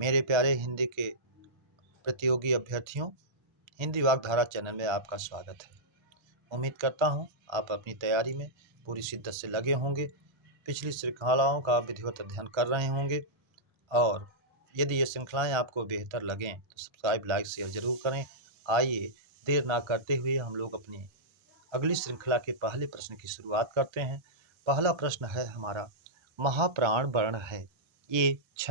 मेरे प्यारे हिंदी के प्रतियोगी अभ्यर्थियों, हिंदी वाग्धारा चैनल में आपका स्वागत है। उम्मीद करता हूं आप अपनी तैयारी में पूरी शिद्दत से लगे होंगे, पिछली श्रृंखलाओं का विधिवत अध्ययन कर रहे होंगे और यदि ये श्रृंखलाएं आपको बेहतर लगें तो सब्सक्राइब, लाइक, शेयर जरूर करें। आइए देर ना करते हुए हम लोग अपनी अगली श्रृंखला के पहले प्रश्न की शुरुआत करते हैं। पहला प्रश्न है हमारा, महाप्राण वर्ण है ए छ,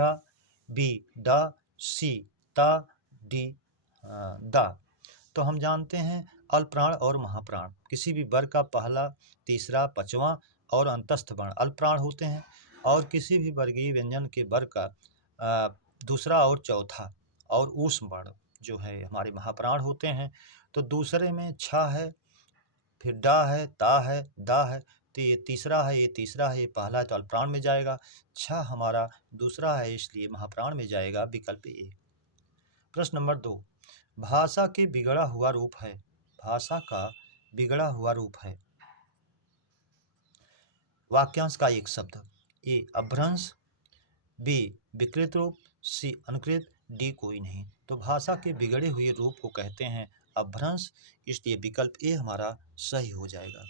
बी ड, सी ता, डी दा। तो हम जानते हैं अल्पप्राण और महाप्राण किसी भी वर्ग का पहला, तीसरा, पांचवा और अंतस्थ वर्ण अल्पप्राण होते हैं और किसी भी वर्गीय व्यंजन के वर्ग का दूसरा और चौथा और ऊष्म वर्ण जो है हमारे महाप्राण होते हैं। तो दूसरे में छ है, फिर डा है, ता है, दा है, तो ये तीसरा है, ये पहला है तो अल्पप्राण में जाएगा। छ हमारा दूसरा है इसलिए महाप्राण में जाएगा, विकल्प ए। प्रश्न नंबर 2, भाषा के बिगड़ा हुआ रूप है। भाषा का बिगड़ा हुआ रूप है। वाक्यांश का एक शब्द, ए अभ्रंश, बी विकृत रूप, सी अनुकृत, डी कोई नहीं। तो भाषा के बिगड़े हुए रूप को कहते हैं अभ्रंश, इसलिए विकल्प ए हमारा सही हो जाएगा।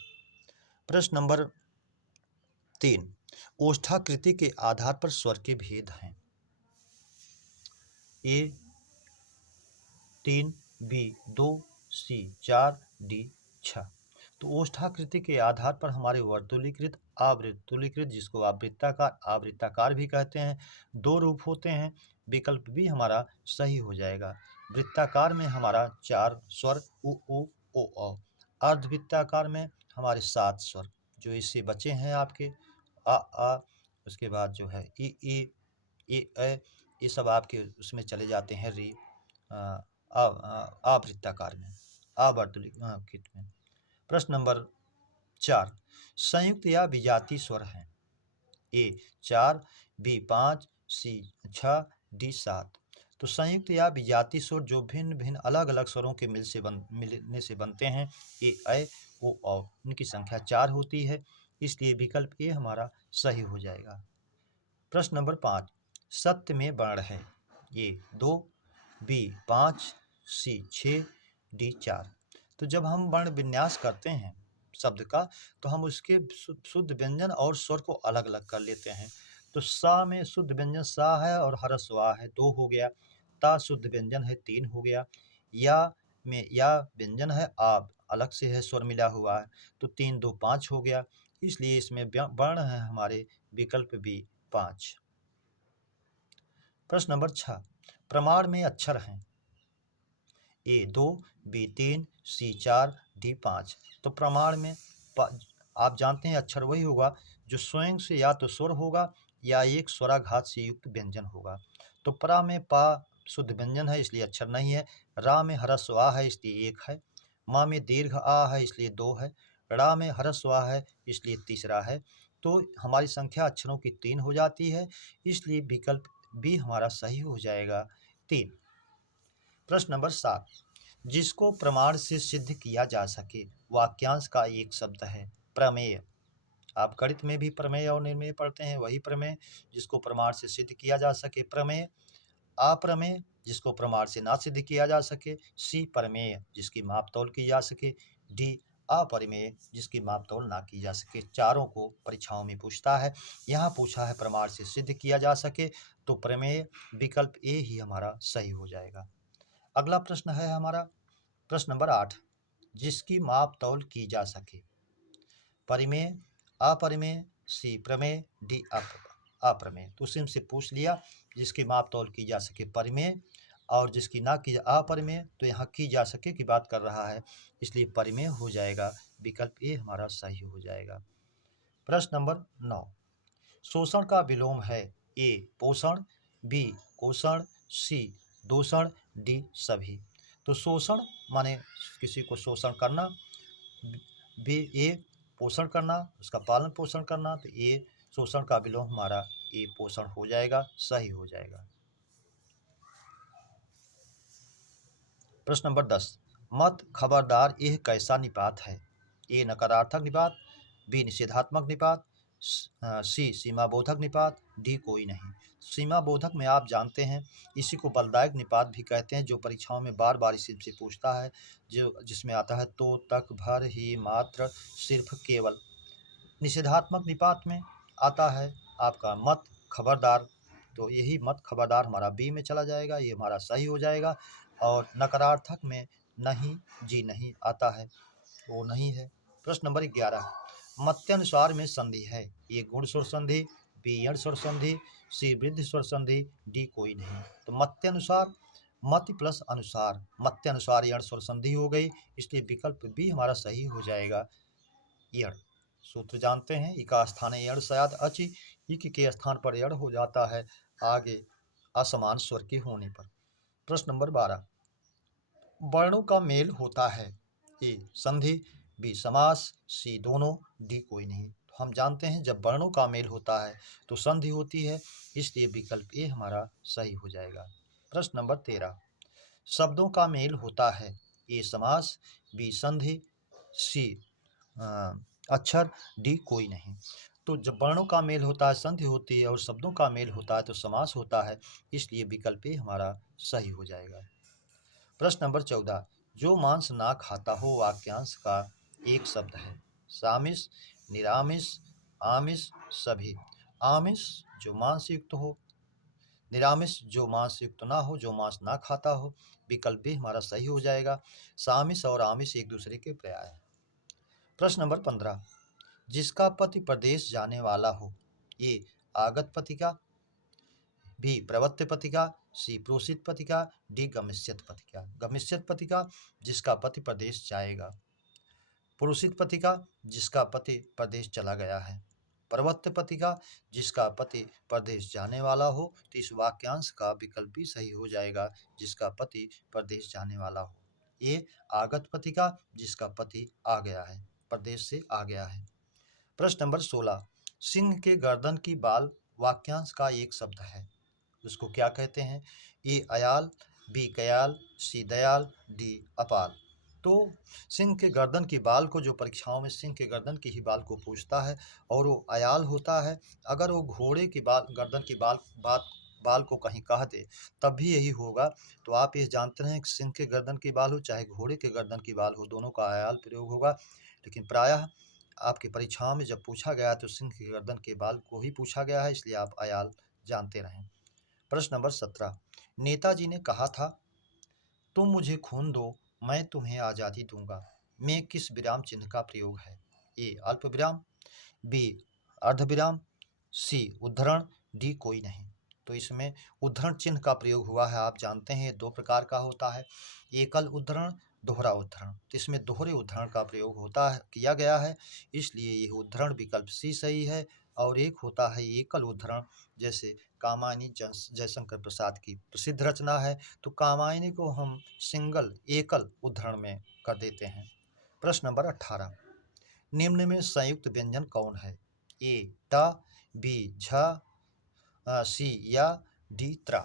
प्रश्न नंबर 3, ओष्ठाकृति के आधार पर स्वर के भेद हैं। ए 3, बी 2, सी 4, डी 6। तो ओष्ठाकृति के आधार पर हमारे वर्तुलीकृत, आवृत्तुलीकृत, जिसको आप आवृत्ताकार भी कहते हैं, दो रूप होते हैं। विकल्प भी हमारा सही हो जाएगा। वृत्ताकार में हमारा 4 स्वर उ उ ओ औ। अर्धवृत्ताकार में हमारे 7 स्वर जो इससे बचे हैं आपके आ, उसके बाद जो है ई ए, ये सब आपके उसमें चले जाते हैं री आवृत्ताकार में, आवर्तुलिकृत में। प्रश्न नंबर 4, संयुक्त या विजातीय स्वर हैं। ए 4, बी 5, सी 6, डी 7। तो संयुक्त या विजातीय स्वर जो भिन्न भिन्न अलग अलग स्वरों के मिलने से बनते हैं, ए ओ औ, इनकी संख्या 4 होती है, इसलिए विकल्प ए हमारा सही हो जाएगा। प्रश्न नंबर 5, सत्य में वर्ण है। ए 2, बी 5, सी 6, डी 4। तो जब हम वर्ण विन्यास करते हैं शब्द का तो हम उसके शुद्ध व्यंजन और स्वर को अलग अलग कर लेते हैं। तो सा में शुद्ध व्यंजन सा है और ह्रस्व है 2 हो गया। ता शुद्ध व्यंजन है 3 हो गया। या में या व्यंजन है, आप अलग से है, स्वर मिला हुआ है, तो 3 2 5 हो गया, इसलिए इसमें वर्ण है हमारे विकल्प बी 5। प्रश्न नंबर 6, प्रमाण में अक्षर हैं। ए 2, बी 3, सी 4, डी 5। तो प्रमाण में आप जानते हैं अक्षर वही होगा जो स्वयं से या तो स्वर होगा या एक स्वराघात से युक्त व्यंजन होगा। तो प्रा में पा शुद्ध व्यंजन है इसलिए अक्षर नहीं है। रा में ह्रस्व आ है इसलिए 1 है। मा में दीर्घ आ है इसलिए 2 है। ड़ा में ह्रस्व आ है इसलिए तीसरा है। तो हमारी संख्या अक्षरों की 3 हो जाती है, इसलिए विकल्प बी हमारा सही हो जाएगा, 3। प्रश्न नंबर 7, जिसको प्रमाण से सिद्ध किया जा सके। वाक्यांश का एक शब्द है प्रमेय। आप गणित में भी प्रमेय और निर्मेय पढ़ते हैं, वही प्रमेय जिसको प्रमाण से सिद्ध किया जा सके प्रमेय। अप्रमेय जिसको प्रमाण से ना सिद्ध किया जा सके। सी प्रमेय जिसकी मापतौल की जा सके। डी अपरिमेय जिसकी मापतौल ना की जा सके। चारों को परीक्षाओं में पूछता है, यहाँ पूछा है प्रमाण से सिद्ध किया जा सके, तो प्रमेय विकल्प ए ही हमारा सही हो जाएगा। अगला प्रश्न है हमारा प्रश्न नंबर 8, जिसकी मापतौल की जा सके। परिमेय, अपरिमेय, सी प्रमेय, डी अप्रमेय। तो उसी से पूछ लिया जिसकी मापतौल की जा सके परिमेय और जिसकी ना की अपरिमेय, तो यहाँ की जा सके की बात कर रहा है, इसलिए परिमेय हो जाएगा, विकल्प ए हमारा सही हो जाएगा। प्रश्न नंबर 9, शोषण का विलोम है। ए पोषण, बी कोषण, सी दूषण, डी सभी। तो शोषण माने किसी को शोषण करना, बी ए पोषण करना, उसका पालन पोषण करना, तो ए शोषण का विलोम हमारा ए पोषण हो जाएगा, सही हो जाएगा। प्रश्न नंबर 10, मत खबरदार यह कैसा निपात है। ए नकारात्मक निपात, बी निषेधात्मक निपात, सी सीमाबोधक निपात, डी कोई नहीं। सीमा बोधक में आप जानते हैं इसी को बलदायक निपात भी कहते हैं, जो परीक्षाओं में बार बार इसी से पूछता है, जो जिसमें आता है तो तक भर ही मात्र सिर्फ केवल। निषेधात्मक निपात में आता है आपका मत खबरदार, तो यही मत खबरदार हमारा बी में चला जाएगा, ये हमारा सही हो जाएगा। और नकारार्थक में नहीं जी नहीं आता है, वो नहीं है। प्रश्न नंबर 11, मत्यानुसार में संधि है, ये गुण स्वर संधि, बी यण स्वर संधि, सी वृद्धि स्वर संधि, डी कोई नहीं। तो मत्यानुसार, मति प्लस अनुसार, मत्यानुसार यण स्वर संधि हो गई, इसलिए विकल्प बी हमारा सही हो जाएगा। यण सूत्र जानते हैं, इका स्थाने यण सयाद अचि, इक के स्थान पर यण हो जाता है आगे असमान स्वर के होने पर। प्रश्न नंबर 12, वर्णों का मेल होता है, ए संधि, बी समास, सी दोनों, डी कोई नहीं। तो हम जानते हैं जब वर्णों का मेल होता है तो संधि होती है, इसलिए विकल्प ए हमारा सही हो जाएगा। प्रश्न नंबर 13, शब्दों का मेल होता है, ए समास, बी संधि, सी अक्षर, डी कोई नहीं। तो जब वर्णों का मेल होता है संधि होती है, और शब्दों का मेल होता है तो समास होता है, इसलिए विकल्प ए हमारा सही हो जाएगा। प्रश्न नंबर 14, जो मांस ना खाता हो वाक्यांश का एक शब्द है, सामिस, निरामिष, आमिष, सभी। आमिष जो मांस युक्त हो, निरामिष जो मांस युक्त ना हो, जो मांस ना खाता हो, विकल्प भी हमारा सही हो जाएगा। सामिष और आमिष एक दूसरे के पर्याय है। प्रश्न नंबर 15, जिसका पति प्रदेश जाने वाला हो, ए आगत पतिका, बी प्रवृत्त पतिका, सी प्रोषित पतिका, डी गमिष्यत पतिका। गमिष्यत पतिका जिसका पति प्रदेश जाएगा, प्रोषित पतिका जिसका पति प्रदेश चला गया है, प्रवृत्त पतिका जिसका पति प्रदेश जाने वाला हो। तो इस वाक्यांश का विकल्प भी सही हो जाएगा, जिसका पति प्रदेश जाने वाला हो। ये आगत पतिका जिसका पति आ गया है, प्रदेश से आ गया है। प्रश्न नंबर 16, सिंह के गर्दन की बाल वाक्यांश का एक शब्द है, उसको क्या कहते हैं, ए अयाल, बी कयाल, सी दयाल, डी अपाल। तो सिंह के गर्दन की बाल को, जो परीक्षाओं में सिंह के गर्दन की ही बाल को पूछता है, और वो अयाल होता है। अगर वो घोड़े की बाल गर्दन की बाल को कहीं कह दे तब भी यही होगा। तो आप ये जानते हैं कि सिंह के गर्दन की बाल हो चाहे घोड़े के गर्दन की बाल हो, दोनों का अयाल प्रयोग होगा। लेकिन प्रायः आपकी परीक्षाओं में जब पूछा गया तो सिंह के गर्दन के बाल को ही पूछा गया है, इसलिए आप अयाल जानते रहें। प्रश्न नंबर 17, नेताजी ने कहा था, तुम मुझे खून दो मैं तुम्हें आज़ादी दूंगा, में किस विराम चिन्ह का प्रयोग है, ए अल्प विराम, बी अर्ध विराम, सी उद्धरण, डी कोई नहीं। तो इसमें उद्धरण चिन्ह का प्रयोग हुआ है, आप जानते हैं दो प्रकार का होता है, एकल उद्धरण, दोहरा उद्धरण। तो इसमें दोहरे उद्धरण का प्रयोग होता है, किया गया है, इसलिए यह उद्धरण विकल्प सी सही है। और एक होता है एकल उद्धरण, जैसे कामायनी जयशंकर प्रसाद की प्रसिद्ध रचना है, तो कामायनी को हम सिंगल एकल उद्धरण में कर देते हैं। प्रश्न नंबर 18, निम्न में संयुक्त व्यंजन कौन है, ए टा, बी झा, सी या, डी त्रा।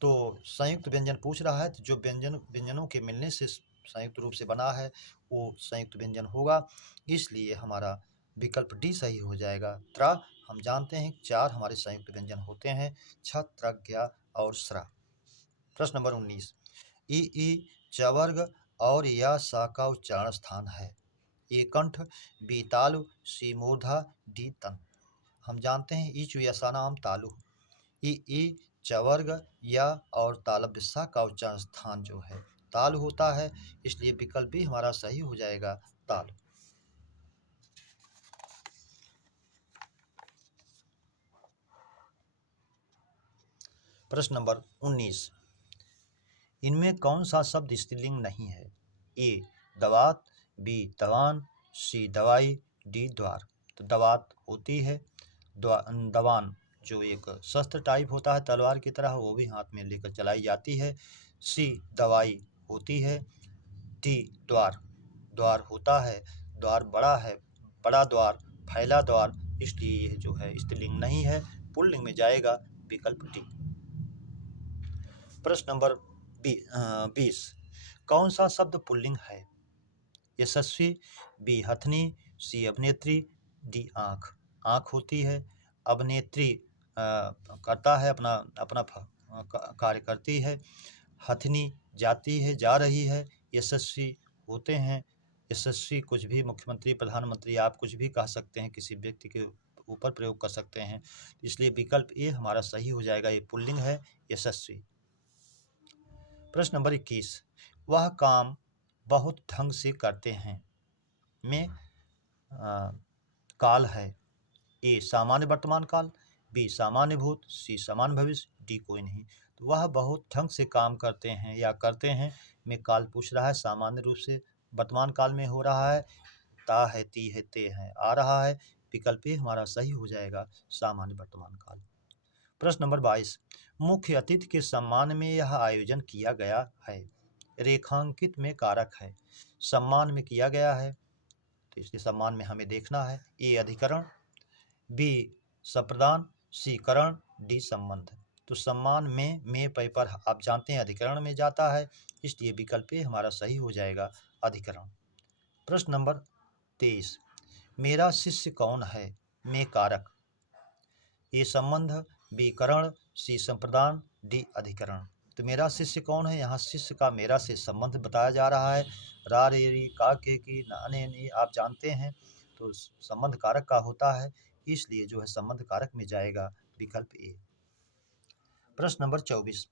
तो संयुक्त व्यंजन पूछ रहा है, तो जो व्यंजनों के मिलने से संयुक्त रूप से बना है वो संयुक्त व्यंजन होगा, इसलिए हमारा विकल्प डी सही हो जाएगा। त्रा हम जानते हैं 4 हमारे संयुक्त व्यंजन होते हैं, छ, त्र, ज्ञा और स्रा। प्रश्न नंबर 19, ई चवर्ग और या सा का उच्चारण स्थान है, ए कंठ, बी तालु, सी मूर्धा, डी तन। हम जानते हैं ईचु यसा नाम तालु, ई चवर्ग या और तालव्य सा का उच्चारण स्थान जो है ताल होता है, इसलिए विकल्प भी हमारा सही हो जाएगा, ताल। प्रश्न नंबर 19, इनमें कौन सा शब्द स्त्रीलिंग नहीं है, ए दवात, बी दवान, सी दवाई, डी द्वार। तो दवात होती है, दवान जो एक शस्त्र टाइप होता है तलवार की तरह, वो भी हाथ में लेकर चलाई जाती है। सी दवाई होती है, डी द्वार, द्वार होता है, द्वार बड़ा है, बड़ा द्वार, फैला द्वार, इसलिए यह जो है स्त्रीलिंग नहीं है, पुल्लिंग में जाएगा, विकल्प डी। प्रश्न नंबर 20, कौन सा शब्द पुल्लिंग है, यशस्वी, बी हथनी, सी अभिनेत्री, डी आँख। आँख होती है, अभिनेत्री करता है, अपना अपना कार्य करती है। हथनी जाती है, जा रही है। यशस्वी होते हैं। यशस्वी कुछ भी, मुख्यमंत्री, प्रधानमंत्री, आप कुछ भी कह सकते हैं, किसी व्यक्ति के ऊपर प्रयोग कर सकते हैं। इसलिए विकल्प ए हमारा सही हो जाएगा। ये पुल्लिंग है, यशस्वी। प्रश्न नंबर 21, वह काम बहुत ढंग से करते हैं में काल है। ए सामान्य वर्तमान काल, बी सामान्य भूत, सी सामान्य भविष्य, डी कोई नहीं। तो वह बहुत ढंग से काम करते हैं या करते हैं में काल पूछ रहा है। सामान्य रूप से वर्तमान काल में हो रहा है। ता है, ती है, ते है, आ रहा है। विकल्प ए हमारा सही हो जाएगा, सामान्य वर्तमान काल। प्रश्न नंबर 22, मुख्य अतिथि के सम्मान में यह आयोजन किया गया है। रेखांकित में कारक है। सम्मान में किया गया है, तो इसके सम्मान में हमें देखना है। ए अधिकरण, बी संप्रदान, सी करण, डी संबंध। तो सम्मान में पै पर आप जानते हैं अधिकरण में जाता है, इसलिए विकल्प ए हमारा सही हो जाएगा, अधिकरण। प्रश्न नंबर 23, मेरा शिष्य कौन है में कारक। ए संबंध, बी करण, सी संप्रदान, डी अधिकरण। तो मेरा शिष्य कौन है, यहाँ शिष्य का मेरा से संबंध बताया जा रहा है। रा रे री का के की नाने नी आप जानते हैं, तो संबंध कारक का होता है, इसलिए जो है संबंध कारक में जाएगा विकल्प ए। प्रश्न नंबर 24,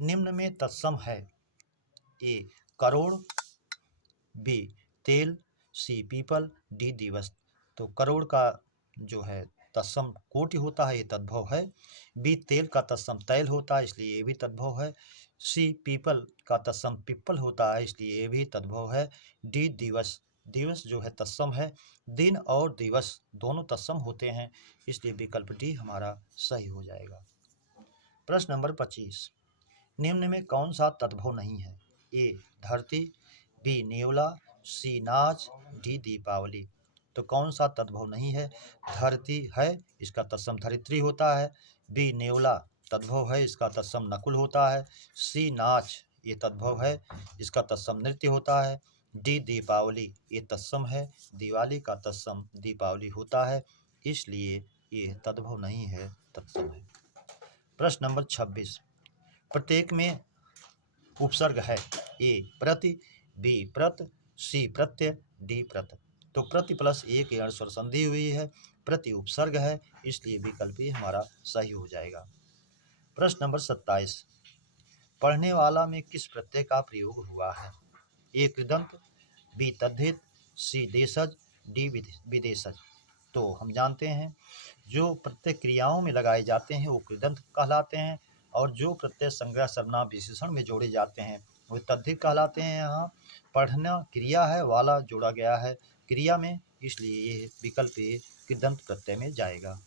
निम्न में तत्सम है। ए करोड़, बी तेल, सी पीपल, डी दिवस। तो करोड़ का जो है तत्सम कोटि होता है, ये तद्भव है। बी तेल का तत्सम तैल होता है, इसलिए ये भी तद्भव है। सी पीपल का तत्सम पिप्पल होता है, इसलिए ये भी तद्भव है। डी दिवस, दिवस जो है तत्सम है। दिन और दिवस दोनों तत्सम होते हैं, इसलिए विकल्प डी हमारा सही हो जाएगा। प्रश्न नंबर 25, निम्न में कौन सा तद्भव नहीं है। ए धरती, बी नेवला, सी नाच, डी दीपावली। तो कौन सा तद्भव नहीं है। धरती है, इसका तत्सम धरित्री होता है। बी नेवला तद्भव है, इसका तत्सम नकुल होता है। सी नाच, ये तद्भव है, इसका तत्सम नृत्य होता है। डी दीपावली, ये तत्सम है, दिवाली का तत्सम दीपावली होता है, इसलिए ये तद्भव नहीं है, तत्सम है। प्रश्न नंबर 26, प्रत्येक में उपसर्ग है। ए प्रति, बी प्रत, सी प्रत्यय, डी प्रत। तो प्रति प्लस एक यण स्वर संधि हुई है, प्रति उपसर्ग है, इसलिए विकल्प ए हमारा सही हो जाएगा। प्रश्न नंबर 27, पढ़ने वाला में किस प्रत्यय का प्रयोग हुआ है। ए कृदंत, बी तद्धित, सी देशज, डी विदेशज। तो हम जानते हैं जो प्रत्यय क्रियाओं में लगाए जाते हैं वो कृदंत कहलाते हैं, और जो प्रत्यय संग्रह सर्वनाम विशेषण में जोड़े जाते हैं वो तद्धित कहलाते हैं। यहाँ पढ़ना क्रिया है, वाला जोड़ा गया है क्रिया में, इसलिए ये विकल्प ए कृदंत प्रत्यय में जाएगा।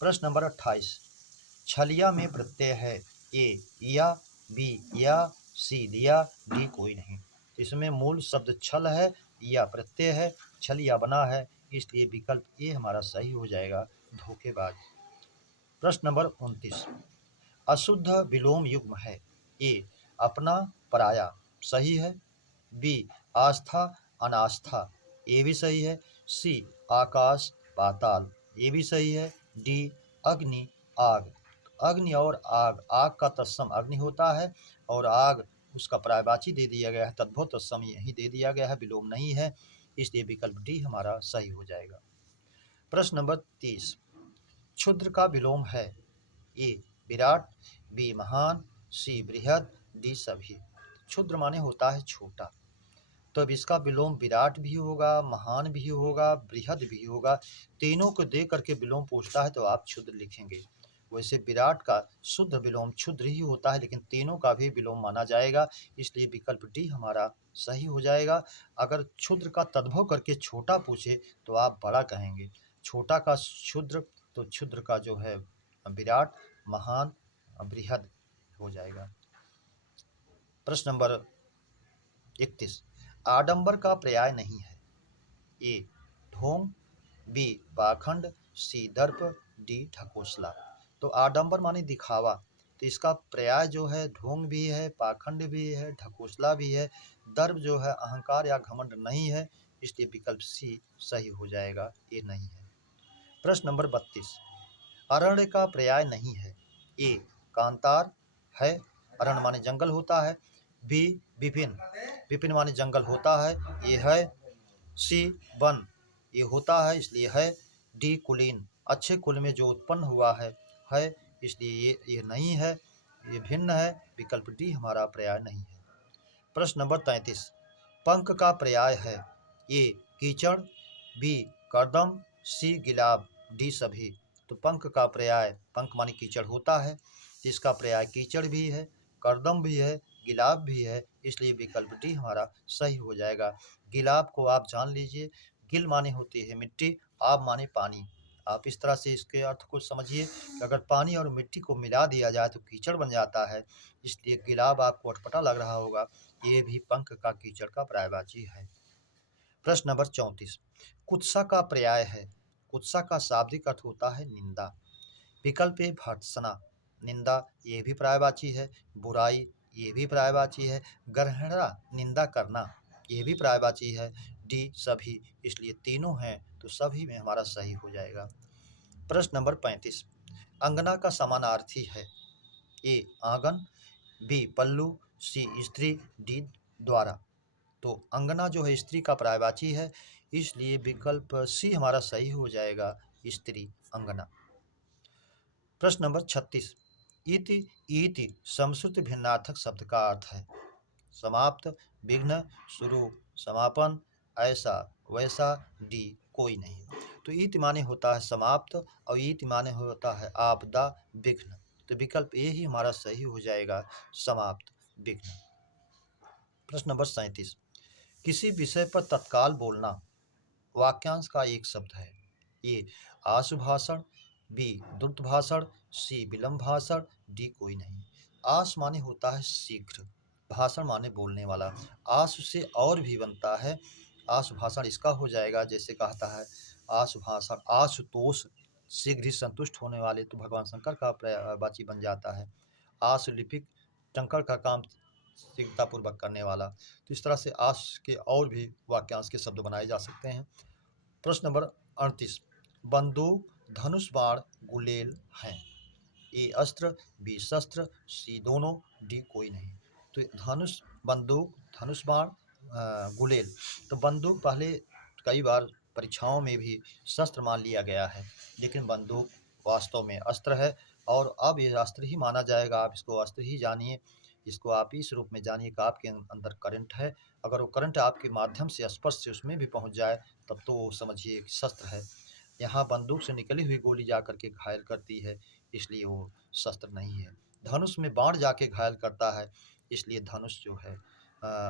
प्रश्न नंबर 28, छलिया में प्रत्यय है। ए या, बी या, सी लिया, डी कोई नहीं। इसमें मूल शब्द छल है, या प्रत्यय है, छलिया बना है, इसलिए विकल्प ए हमारा सही हो जाएगा, धोखेबाज। प्रश्न नंबर 29, अशुद्ध विलोम युग्म है। ए अपना पराया, सही है। बी आस्था अनास्था, ये भी सही है। सी आकाश पाताल, ये भी सही है। डी अग्नि आग, अग्नि और आग, आग का तत्सम अग्नि होता है, और आग उसका पर्यायवाची दे दिया गया है, तद्भव तत्सम यही दे दिया गया है, विलोम नहीं है, इसलिए विकल्प डी हमारा सही हो जाएगा। प्रश्न नंबर 30, क्षुद्र का विलोम है। ए विराट, बी महान, सी बृहद, डी सभी। क्षुद्र माने होता है छोटा, तो अब इसका विलोम विराट भी होगा, महान भी होगा, बृहद भी होगा। तीनों को दे करके विलोम पूछता है तो आप क्षुद्र लिखेंगे। वैसे विराट का शुद्ध विलोम क्षुद्र ही होता है, लेकिन तीनों का भी विलोम माना जाएगा, इसलिए विकल्प डी हमारा सही हो जाएगा। अगर क्षुद्र का तद्भव करके छोटा पूछे तो आप बड़ा कहेंगे, छोटा का क्षुद्र, तो क्षुद्र का जो है विराट, महान, बृहद हो जाएगा। प्रश्न नंबर 31, आडंबर का पर्याय नहीं है। ए ढोंग, बी पाखंड, सी दर्प, डी ढकोसला। तो आडंबर माने दिखावा, तो इसका पर्याय जो है ढोंग भी है, पाखंड भी है, ढकोसला भी है। दर्प जो है अहंकार या घमंड नहीं है, इसलिए विकल्प सी सही हो जाएगा, ये नहीं है। प्रश्न नंबर 32, अरण्य का पर्याय नहीं है। ए कांतार है, अरण्य माने जंगल होता है। बी विपिन, विपिन माने जंगल होता है, ये है। सी वन, ये होता है इसलिए है। डी कुलीन, अच्छे कुल में जो उत्पन्न हुआ है इसलिए ये नहीं है, ये भिन्न है। विकल्प डी हमारा पर्याय नहीं है। प्रश्न नंबर 33, पंख का पर्याय है। ए कीचड़, बी करदम, सी गिलाब, डी सभी। तो पंख का पर्याय, पंख माने कीचड़ होता है, इसका पर्याय कीचड़ भी है, करदम भी है, गिलाब भी है, इसलिए विकल्प डी हमारा सही हो जाएगा। गिलाब को आप जान लीजिए, गिल माने होती है मिट्टी, आब माने पानी। आप इस तरह से इसके अर्थ को समझिए कि अगर पानी और मिट्टी को मिला दिया जाए तो कीचड़ बन जाता है, इसलिए गिलाब आपको अटपटा लग रहा होगा, ये भी पंख का कीचड़ का पर्यायवाची है। प्रश्न नंबर 34, कुत्सा का पर्याय है। कुत्सा का शाब्दिक अर्थ होता है निंदा। विकल्प ए भर्त्सना, निंदा ये भी पर्यायवाची है। बुराई ये भी पर्यायवाची है। ग्रहणा निंदा करना ये भी पर्यायवाची है। डी सभी, इसलिए तीनों हैं तो सभी में हमारा सही हो जाएगा। प्रश्न नंबर 35, अंगना का समानार्थी है। ए आंगन, बी पल्लू, सी स्त्री, डी द्वारा। तो अंगना जो है स्त्री का पर्यायवाची है, इसलिए विकल्प सी हमारा सही हो जाएगा, स्त्री अंगना। प्रश्न नंबर 36, इति इति समश्रुत भिन्नार्थक शब्द का अर्थ है। समाप्त, विघ्न, शुरू, समापन, ऐसा, वैसा, डी कोई नहीं। तो इति माने होता है समाप्त और इति माने होता है आपदा, विघ्न। तो विकल्प ए ही हमारा सही हो जाएगा, समाप्त, विघ्न। प्रश्न नंबर 37, किसी विषय पर तत्काल बोलना वाक्यांश का एक शब्द है। ए आशु भाषण, बी द्रुत भाषण, सी विलंब भाषण, डी कोई नहीं। आश माने होता है शीघ्र, भाषण माने बोलने वाला। आशु से और भी बनता है, आशु भाषण इसका हो जाएगा। जैसे कहता है आशु भाषण, आशुतोष शीघ्र ही संतुष्ट होने वाले, तो भगवान शंकर का पर्यायवाची बन जाता है। आशु लिपिक टंकर का काम शीघ्रतापूर्वक करने वाला। तो इस तरह से आश के और भी वाक्यांश के शब्द बनाए जा सकते हैं। प्रश्न नंबर 38, बंदूक, धनुष, बाण, गुलेल हैं। ए अस्त्र, बी शस्त्र, सी दोनों, डी कोई नहीं। तो धनुष, बंदूक, धनुष बाण, गुलेल। तो बंदूक पहले कई बार परीक्षाओं में भी शस्त्र मान लिया गया है, लेकिन बंदूक वास्तव में अस्त्र है और अब ये अस्त्र ही माना जाएगा। आप इसको अस्त्र ही जानिए, इसको आप इस रूप में जानिए कि आपके अंदर करंट है, अगर वो करंट आपके माध्यम से स्पर्श से उसमें भी पहुंच जाए तब तो समझिए कि शस्त्र है। यहाँ बंदूक से निकली हुई गोली जा करके घायल करती है, इसलिए वो शस्त्र नहीं है। धनुष में बाण जाके घायल करता है, इसलिए धनुष जो है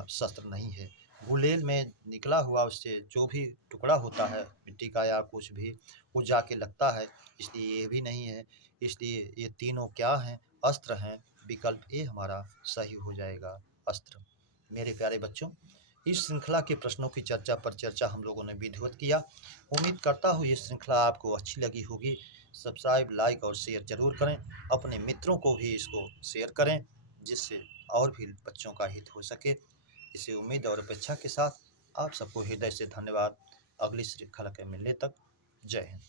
शस्त्र नहीं है। गुलेल में निकला हुआ उससे जो भी टुकड़ा होता है मिट्टी का या कुछ भी, वो जाके लगता है, इसलिए ये भी नहीं है। इसलिए ये तीनों क्या हैं, अस्त्र हैं। विकल्प ए हमारा सही हो जाएगा, अस्त्र। मेरे प्यारे बच्चों, इस श्रृंखला के प्रश्नों की चर्चा पर चर्चा हम लोगों ने विधिवत किया। उम्मीद करता हूँ ये श्रृंखला आपको अच्छी लगी होगी। सब्सक्राइब, लाइक और शेयर जरूर करें, अपने मित्रों को भी इसको शेयर करें, जिससे और भी बच्चों का हित हो सके। इसी उम्मीद और अपेक्षा के साथ आप सबको हृदय से धन्यवाद। अगली श्रृंखला के मिलने तक जय हिंद।